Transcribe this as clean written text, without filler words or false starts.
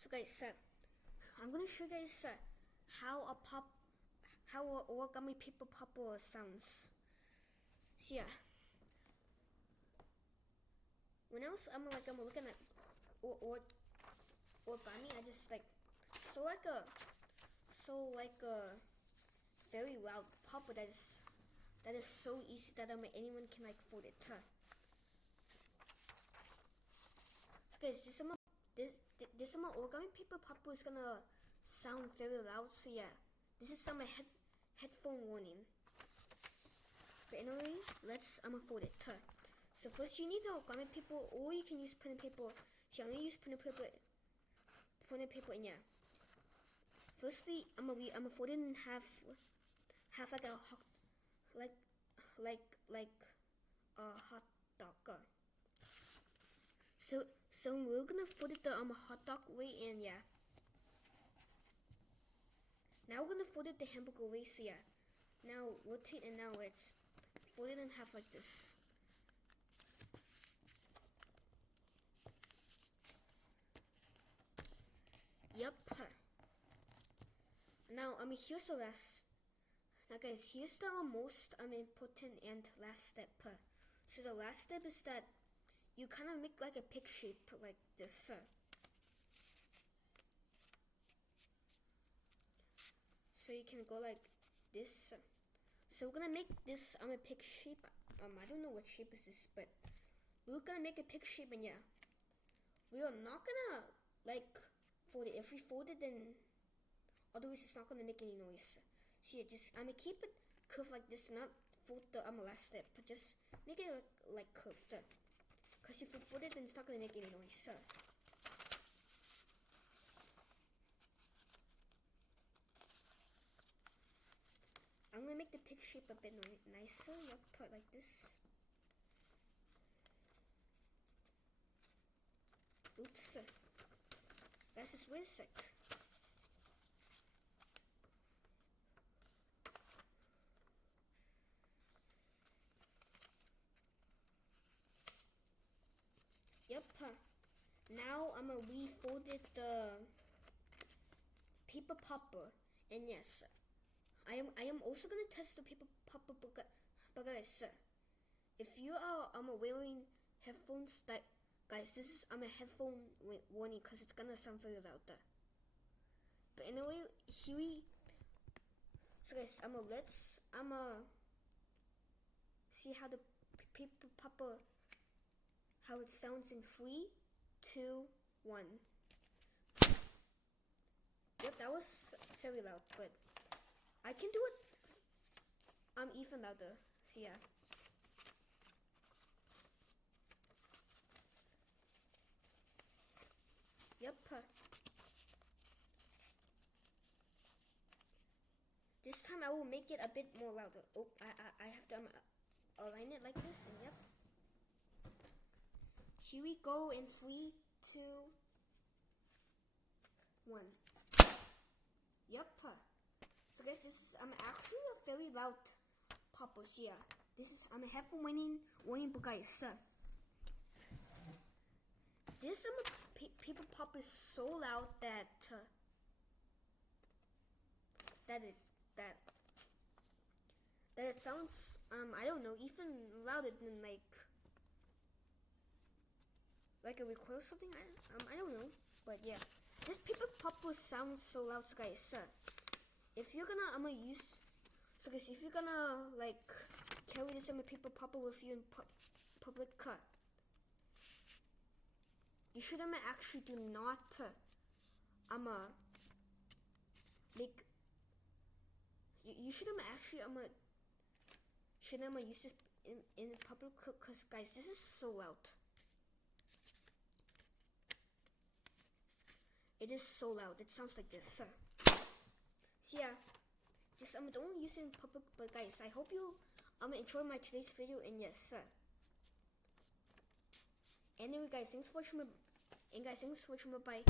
So guys, I'm gonna show you guys how a origami paper popper sounds. So yeah, when I'm looking at origami, I just so like a very loud popper that is so easy that anyone can fold it. So guys, this origami paper popper is gonna sound very loud. So yeah, this is some headphone warning. But anyway, let's fold it. So first you need the origami paper, or you can use printer paper. So I'm gonna use printer paper in here. Firstly, I'm gonna fold it in half like a hot dog. So we're gonna fold it the hot dog way, and yeah. Now we're gonna fold it the hamburger way. So yeah. Now rotate, and now let's fold it in half like this. Yep. Now here's the last. Now guys, here's the most important and last step. So the last step is that you kind of make like a pig shape like this. So you can go like this. So we're gonna make this a pig shape. I don't know what shape is this, but we're gonna make a pig shape, and yeah, we are not gonna fold it. If we fold it, then otherwise it's not gonna make any noise. So yeah, just keep it curved like this. Not fold the last step, but just make it like curved. Cause if you fold it, then it's not gonna make any noise. I'm gonna make the pig shape a bit nicer. Yep, put like this. Oops. That's just wait a sec. Yep. Now I'm gonna refold it the paper popper, and yes, I am also gonna test the paper popper. But guys, if you are wearing headphones, guys, this is a headphone warning because it's gonna sound very loud. But anyway, so guys, let's see how the paper popper, how it sounds in 3, 2, 1. Yep, that was very loud, but I can do it even louder. So yeah. Yep. This time I will make it a bit more louder. Oh, I have to align it like this, and yep. Here we go in 3, 2, 1. Yep. So guys, this is actually a very loud popper. So yeah, this is a headphone warning, but guys, this paper pop is so loud that it sounds I don't know, even louder than like a record or something. I don't know, but yeah, this paper popper sounds so loud, guys. If you're gonna use, so guys, if you're gonna carry this paper popper with you in public, you should actually do not make. You should actually use this in public, cause guys, this is so loud. It is so loud. It sounds like this. So yeah, just don't use it in public. But guys, I hope you enjoy my today's video. And yes, anyway, guys, thanks for watching. Bye.